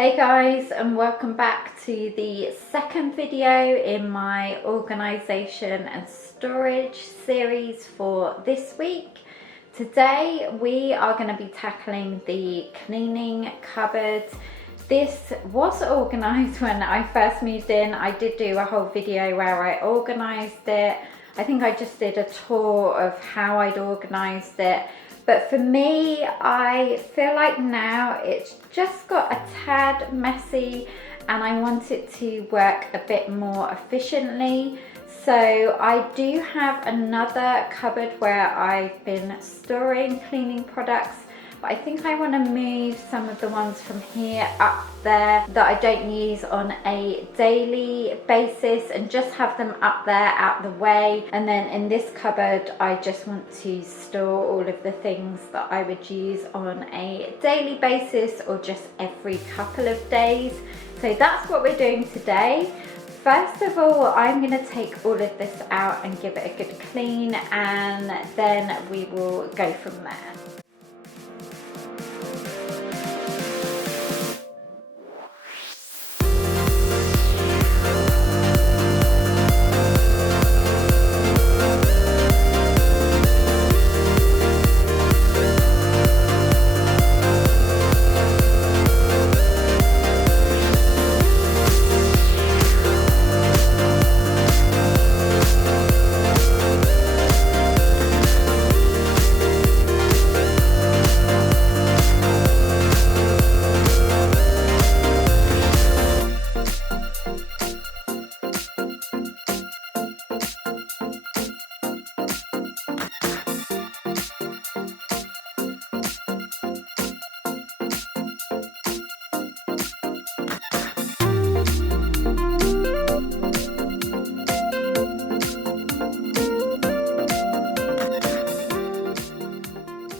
Hey guys, and welcome back to the second video in my organisation and storage series for this week. Today we are going to be tackling the cleaning cupboard. This was organised when I first moved in. I did do a whole video where I organised it. I think I just did a tour of how I'd organised it. But for me, I feel like now it's just got a tad messy and I want it to work a bit more efficiently. So I do have another cupboard where I've been storing cleaning products, but I think I want to move some of the ones from here up there that I don't use on a daily basis and just have them up there out the way. And then in this cupboard, I just want to store all of the things that I would use on a daily basis or just every couple of days. So that's what we're doing today. First of all, I'm going to take all of this out and give it a good clean, and then we will go from there.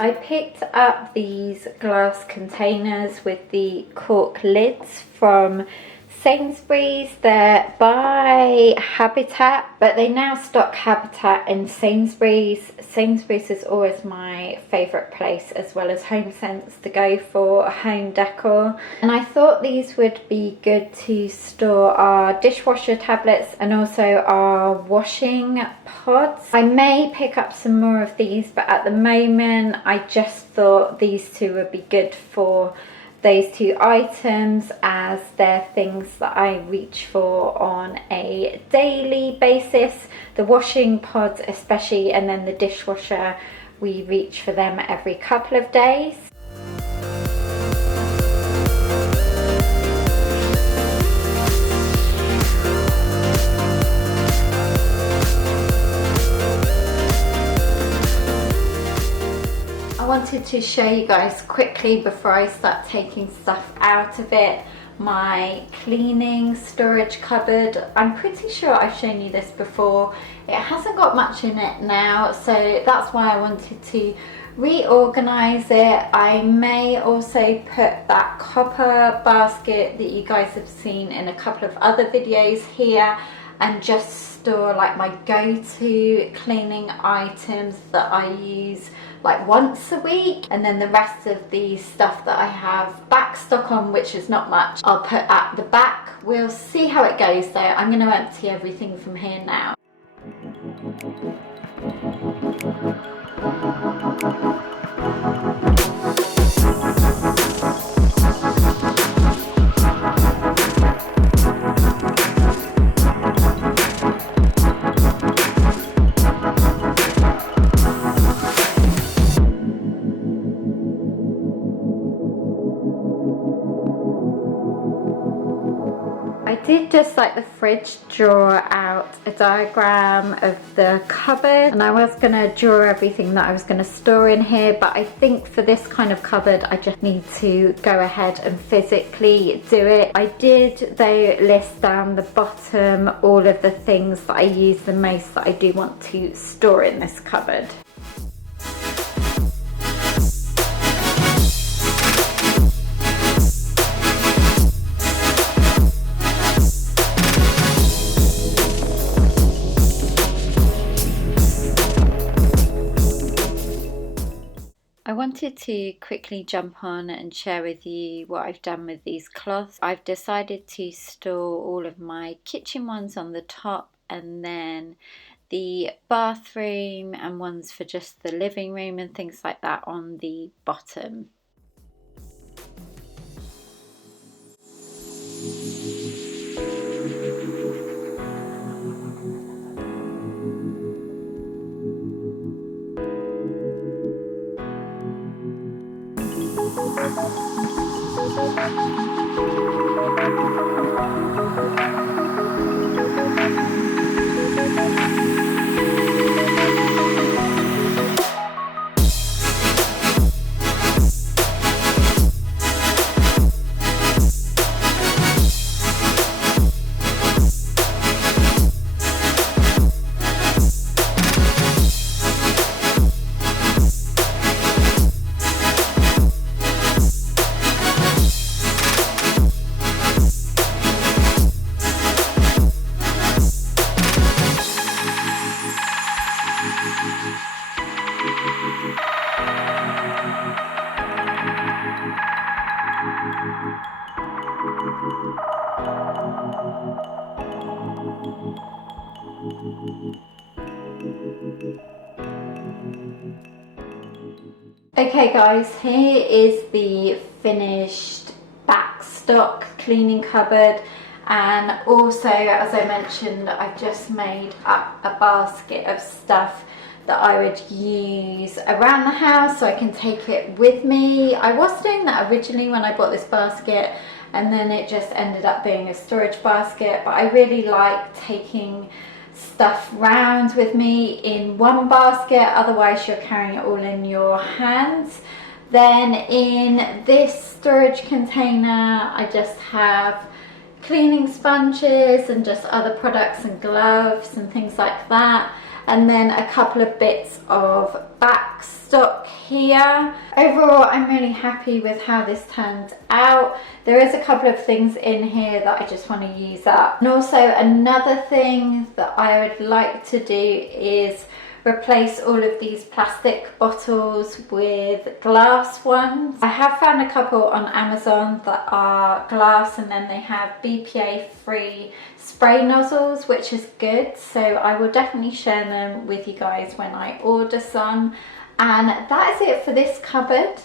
I picked up these glass containers with the cork lids from Sainsbury's. They're by Habitat, but they now stock Habitat in Sainsbury's. Sainsbury's is always my favourite place, as well as HomeSense, to go for home decor. And I thought these would be good to store our dishwasher tablets and also our washing pods. I may pick up some more of these, but at the moment I just thought these two would be good for those two items, as they're things that I reach for on a daily basis. The washing pods especially, and then the dishwasher, we reach for them every couple of days. I wanted to show you guys quickly before I start taking stuff out of it, my cleaning storage cupboard. I'm pretty sure I've shown you this before. It hasn't got much in it now, so that's why I wanted to reorganize it. I may also put that copper basket that you guys have seen in a couple of other videos here and just store like my go-to cleaning items that I use like once a week, and then the rest of the stuff that I have back stock on, which is not much, I'll put at the back. We'll see how it goes though. I'm going to empty everything from here now. I did just like the fridge draw out a diagram of the cupboard, and I was going to draw everything that I was going to store in here, but I think for this kind of cupboard I just need to go ahead and physically do it. I did though list down the bottom all of the things that I use the most that I do want to store in this cupboard. wanted to quickly jump on and share with you what I've done with these cloths. I've decided to store all of my kitchen ones on the top, and then the bathroom and ones for just the living room and things like that on the bottom. Okay guys, here is the finished backstock cleaning cupboard, and also, as I mentioned, I've just made up a basket of stuff that I would use around the house so I can take it with me. I was doing that originally when I bought this basket, and then it just ended up being a storage basket, but I really like taking stuff round with me in one basket, otherwise you're carrying it all in your hands. Then in this storage container I just have cleaning sponges and just other products and gloves and things like that, and then a couple of bits of backstock here. Overall, I'm really happy with how this turned out. There is a couple of things in here that I just want to use up. And also another thing that I would like to do is replace all of these plastic bottles with glass ones. I have found a couple on Amazon that are glass, and then they have BPA free spray nozzles, which is good, so I will definitely share them with you guys when I order some. And that is it for this cupboard.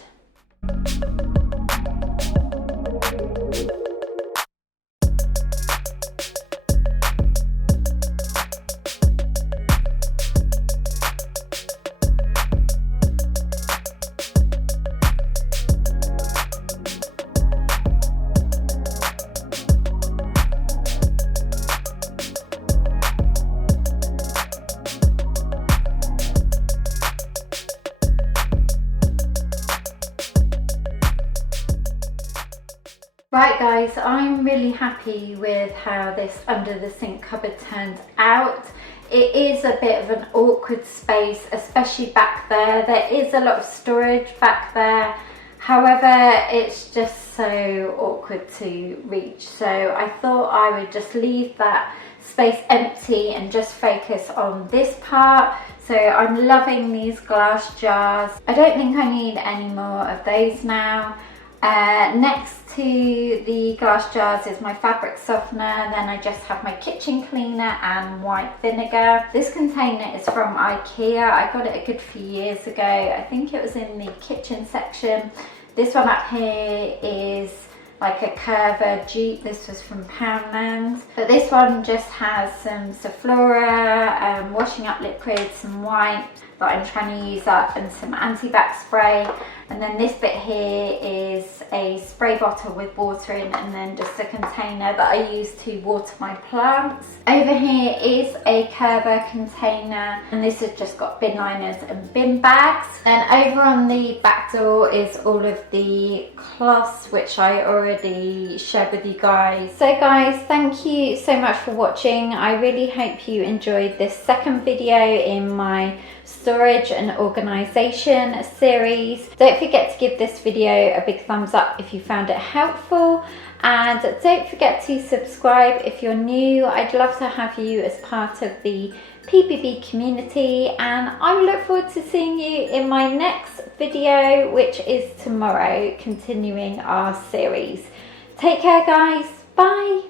Right guys, I'm really happy with how this under the sink cupboard turned out. It is a bit of an awkward space, especially back there. There is a lot of storage back there. However, it's just so awkward to reach. So I thought I would just leave that space empty and just focus on this part. So I'm loving these glass jars. I don't think I need any more of those now. Next to the glass jars is my fabric softener, then I just have my kitchen cleaner and white vinegar. This container is from IKEA. I got it a good few years ago. I think it was in the kitchen section. This one up here is like a curver dupe. This was from Poundland. But this one just has some Sephora, washing up liquid, some wipes that I'm trying to use up, and some anti-bac spray. And then this bit here is a spray bottle with water in, and then just a container that I use to water my plants. Over here is a Kerber container, and this has just got bin liners and bin bags. And over on the back door is all of the cloths, which I already shared with you guys. So guys, thank you so much for watching. I really hope you enjoyed this second video in my storage and organisation series. Don't forget to give this video a big thumbs up if you found it helpful, and don't forget to subscribe if you're new. I'd love to have you as part of the PPB community, and I look forward to seeing you in my next video, which is tomorrow, continuing our series. Take care guys, bye.